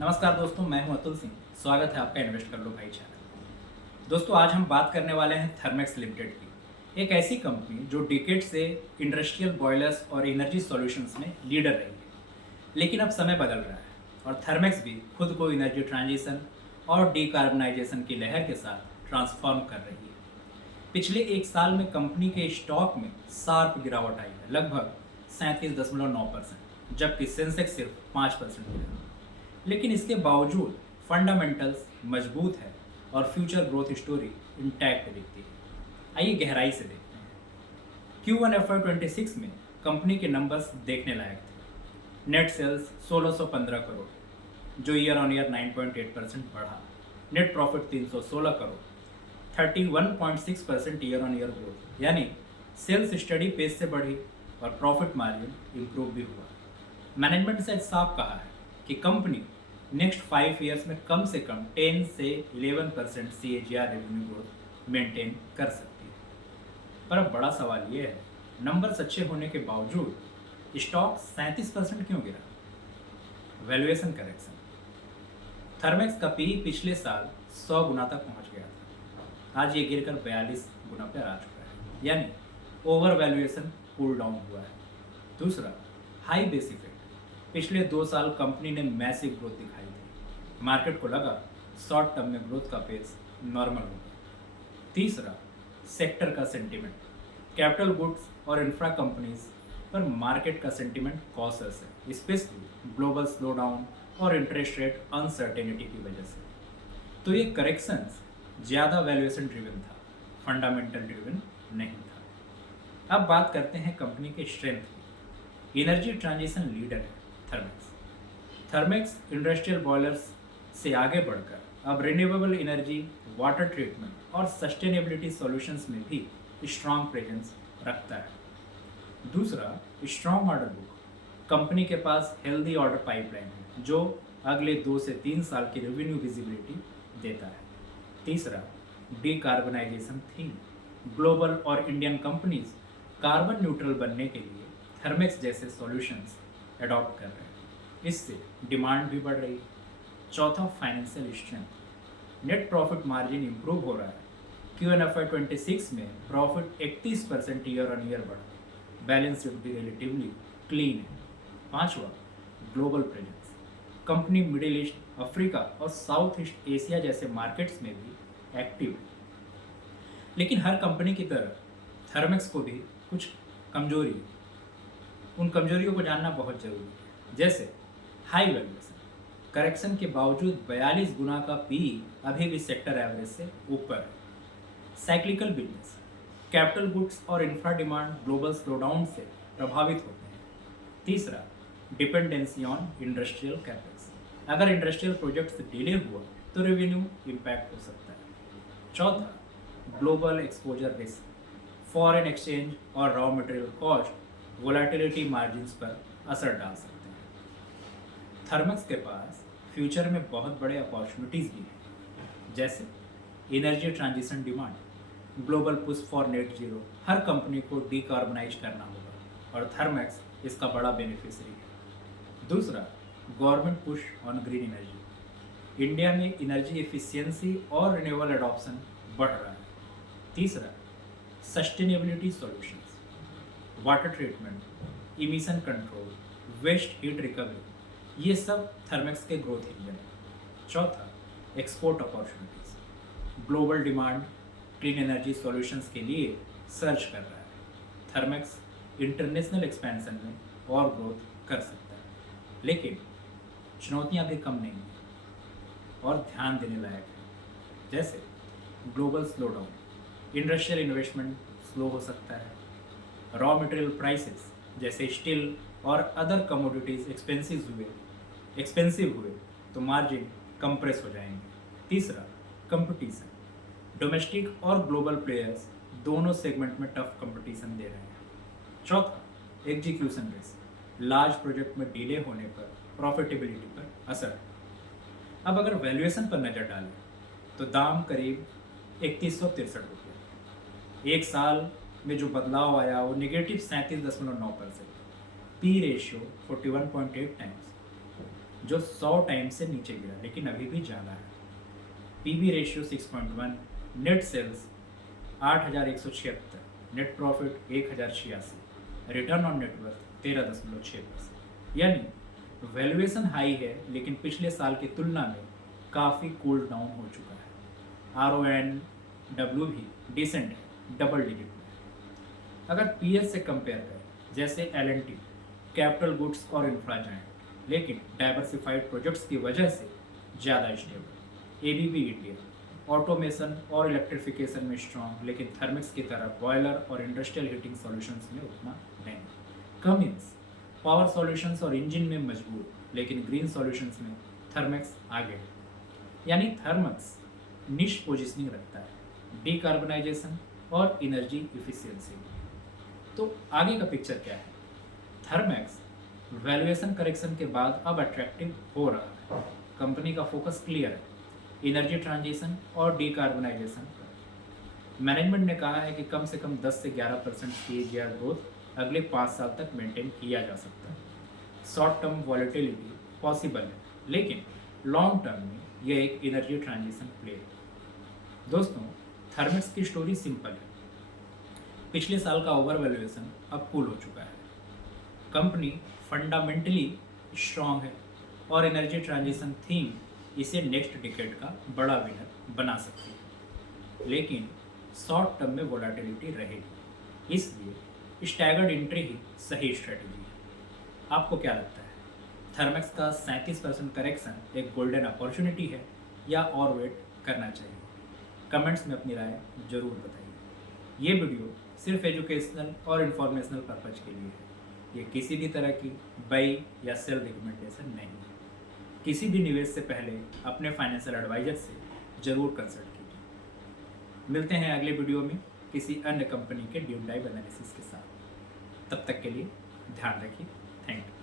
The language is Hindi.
नमस्कार दोस्तों, मैं हूं अतुल सिंह। स्वागत है आपका इन्वेस्ट कर लो भाई चैनल। दोस्तों, आज हम बात करने वाले हैं थर्मेक्स लिमिटेड की। एक ऐसी कंपनी जो डिकेड से इंडस्ट्रियल बॉयलर्स और एनर्जी सॉल्यूशंस में लीडर रही है। लेकिन अब समय बदल रहा है और थर्मेक्स भी खुद को एनर्जी ट्रांजिशन और डीकार्बनाइजेशन की लहर के साथ ट्रांसफॉर्म कर रही है। पिछले एक साल में कंपनी के स्टॉक में शार्प गिरावट आई है, लगभग 37.9%, जबकि सेंसेक्स सिर्फ 5% गिरा। लेकिन इसके बावजूद फंडामेंटल्स मजबूत है और फ्यूचर ग्रोथ स्टोरी इंटैक्ट दिखती है। आइए गहराई से देखते हैं। Q1 FY26 में कंपनी के नंबर्स देखने लायक थे। नेट सेल्स 1615 करोड़, जो ईयर ऑन ईयर 9.8% बढ़ा। Net profit 316 crore, 31.6% year on year growth, यानी सेल्स स्टडी पेस से बढ़ी और प्रॉफिट मार्जिन इंप्रूव भी हुआ। मैनेजमेंट से साफ कहा है कि कंपनी नेक्स्ट 5 ईयर्स में कम से कम 10 से 11% CAGR रेवेन्यू ग्रोथ मेंटेन कर सकती है। पर अब बड़ा सवाल ये है, नंबर्स अच्छे होने के बावजूद स्टॉक 37% क्यों गिरा? Valuation correction. थर्मेक्स का पी पिछले साल 100 गुना तक पहुंच गया था। आज ये गिरकर 42 गुना पर आ चुका है, यानी ओवर वैल्यूएशन कूल डाउन हुआ है। दूसरा, हाई बेस इफेक्ट। पिछले 2 साल कंपनी ने मैसिव ग्रोथ दिखाई थी। मार्केट को लगा शॉर्ट टर्म में ग्रोथ का पेस नॉर्मल होगा। तीसरा, सेक्टर का सेंटिमेंट। कैपिटल गुड्स और इंफ्रा कंपनीज पर मार्केट का सेंटिमेंट कॉशियस है, स्पेशली ग्लोबल स्लोडाउन और इंटरेस्ट रेट अनसर्टेनिटी की वजह से। तो ये करेक्शंस ज़्यादा वैल्यूएशन ड्रिवन था, फंडामेंटल ड्रिवन नहीं था। अब बात करते हैं कंपनी के स्ट्रेंथ की। एनर्जी ट्रांजिशन लीडर है थर्मेक्स। थर्मेक्स इंडस्ट्रियल बॉयलर्स से आगे बढ़कर अब रिन्यूएबल एनर्जी, वाटर ट्रीटमेंट और सस्टेनेबिलिटी सॉल्यूशंस में भी स्ट्रॉन्ग प्रेजेंस रखता है। दूसरा, स्ट्रॉन्ग ऑर्डर बुक। कंपनी के पास हेल्दी ऑर्डर पाइपलाइन है जो अगले 2 से 3 साल की रेवेन्यू विजिबिलिटी देता है। तीसरा, डीकार्बनाइजेशन थीम। ग्लोबल और इंडियन कंपनीज कार्बन न्यूट्रल बनने के लिए थर्मेक्स जैसे सॉल्यूशंस अडॉप्ट कर रहे हैं। इससे डिमांड भी बढ़ रही है। चौथा, financial strength. Net profit margin improve हो रहा है। Q1 FY26 में प्रॉफिट 31% ईयर ऑन ईयर बढ़ा। बैलेंस शीट भी रिलेटिवली क्लीन है। पांचवा, global presence. Company middle east, Africa और साउथ ईस्ट एशिया जैसे मार्केट्स में भी एक्टिव है। लेकिन हर कंपनी की तरह थर्मेक्स को भी कुछ कमजोरी है। उन कमजोरियों को जानना बहुत जरूरी है, जैसे हाई वैल्यूएशन। करेक्शन के बावजूद 42 गुना का पी अभी भी सेक्टर एवरेज से ऊपर है। Cyclical business. कैपिटल गुड्स और इंफ्रा डिमांड ग्लोबल स्लोडाउन से प्रभावित होते हैं। तीसरा, डिपेंडेंसी ऑन इंडस्ट्रियल कैपेक्स। अगर इंडस्ट्रियल प्रोजेक्ट्स डिले हुआ तो रेवेन्यू इम्पैक्ट हो सकता है। चौथा, global exposure risk. Foreign exchange और raw material cost volatility margins पर असर डाल सकते हैं। थर्मेक्स के पास फ्यूचर में बहुत बड़े अपॉर्चुनिटीज़ भी हैं, जैसे energy transition demand, global push for net zero. Her company को डीकार्बनाइज करना होगा और थर्मेक्स इसका बड़ा बेनिफिशियरी है। दूसरा, government push on green energy. India में एनर्जी एफिशिएंसी और रिन्यूएबल एडॉप्शन बढ़ रहा है। तीसरा, sustainability solutions, water treatment, emission control, waste heat recovery, ये सब थर्मेक्स के ग्रोथ इंजन है। चौथा, export opportunities. Global demand clean energy solutions के लिए सर्च कर रहा है। थर्मेक्स इंटरनेशनल एक्सपेंशन में और ग्रोथ कर सकता है। लेकिन चुनौतियां भी कम नहीं हैं और ध्यान देने लायक है, जैसे global slowdown, industrial investment slow हो सकता है। रॉ मटेरियल प्राइसेस जैसे स्टील और अदर कमोडिटीज़ एक्सपेंसिव हुए तो मार्जिन कंप्रेस हो जाएंगे। तीसरा, कंपटीशन। डोमेस्टिक और ग्लोबल प्लेयर्स दोनों सेगमेंट में टफ कंपटीशन दे रहे हैं। चौथा, एग्जीक्यूशन रिस्क। लार्ज प्रोजेक्ट में डिले होने पर प्रॉफिटेबिलिटी पर असर। अब अगर वैल्यूएशन पर नज़र डालें तो दाम करीब 3163 रुपये। एक साल में जो बदलाव आया वो नेगेटिव 37.9%। P ratio 41.8 times. जो 100 टाइम से नीचे गिरा, लेकिन अभी भी ज़्यादा है। PB ratio 6.1, net sales 8,176, net profit 1,086, return on net worth 13.6%। यानी वैल्यूएशन हाई है, लेकिन पिछले साल की तुलना में काफ़ी कूल डाउन हो चुका है। RONW भी डिसेंट है, डबल डिजिट में। अगर पीएस से कंपेयर करें, जैसे L&T, कैपिटल गुड्स और इंफ्रा जायंट, लेकिन डाइवर्सिफाइड प्रोजेक्ट्स की वजह से ज़्यादा स्टेबल। एबीबी इंडिया ऑटोमेशन और इलेक्ट्रिफिकेशन में स्ट्रॉन्ग, लेकिन थर्मिक्स की तरह बॉयलर और इंडस्ट्रियल हीटिंग सॉल्यूशंस में उतना नहीं। कमिंस पावर सॉल्यूशंस और इंजन में मजबूत, लेकिन ग्रीन सॉल्यूशंस में थर्मिक्स आगे है। यानी थर्मक्स निश पोजिशनिंग रखता है, डीकार्बनाइजेशन और एनर्जी इफिशियंसी। तो आगे का पिक्चर क्या है? थर्मैक्स वैल्यूएशन करेक्शन के बाद अब अट्रैक्टिव हो रहा है। कंपनी का फोकस क्लियर है, एनर्जी ट्रांजिशन और डीकार्बनाइजेशन पर। मैनेजमेंट ने कहा है कि कम से कम 10 से 11% CAGR ग्रोथ अगले 5 साल तक मेंटेन किया जा सकता है। शॉर्ट टर्म वॉलेटिलिटी पॉसिबल है, लेकिन लॉन्ग टर्म में यह एक एनर्जी ट्रांजिशन प्ले है। दोस्तों, थर्मिक्स की स्टोरी सिंपल है। पिछले साल का ओवर वैल्यूएशन अब कूल हो चुका है। कंपनी फंडामेंटली स्ट्रॉन्ग है और एनर्जी ट्रांजिशन थीम इसे नेक्स्ट डिकेड का बड़ा विनर बना सकती है, लेकिन शॉर्ट टर्म में वोलाटिलिटी रहेगी। इसलिए स्टैगर्ड एंट्री ही सही स्ट्रेटजी है। आपको क्या लगता है? थर्मेक्स का 37% करेक्शन एक गोल्डन अपॉर्चुनिटी है या और वेट करना चाहिए? कमेंट्स में अपनी राय जरूर बताइए। ये वीडियो सिर्फ एजुकेशनल और इन्फॉर्मेशनल पर्पज के लिए है। ये किसी भी तरह की बाई या सेल रिकमेंडेशन नहीं है। किसी भी निवेश से पहले अपने फाइनेंशियल एडवाइजर से ज़रूर कंसल्ट कीजिए। मिलते हैं अगले वीडियो में किसी अन्य कंपनी के डीप डाइव एनालिसिस के साथ। तब तक के लिए ध्यान रखिए। Thank you.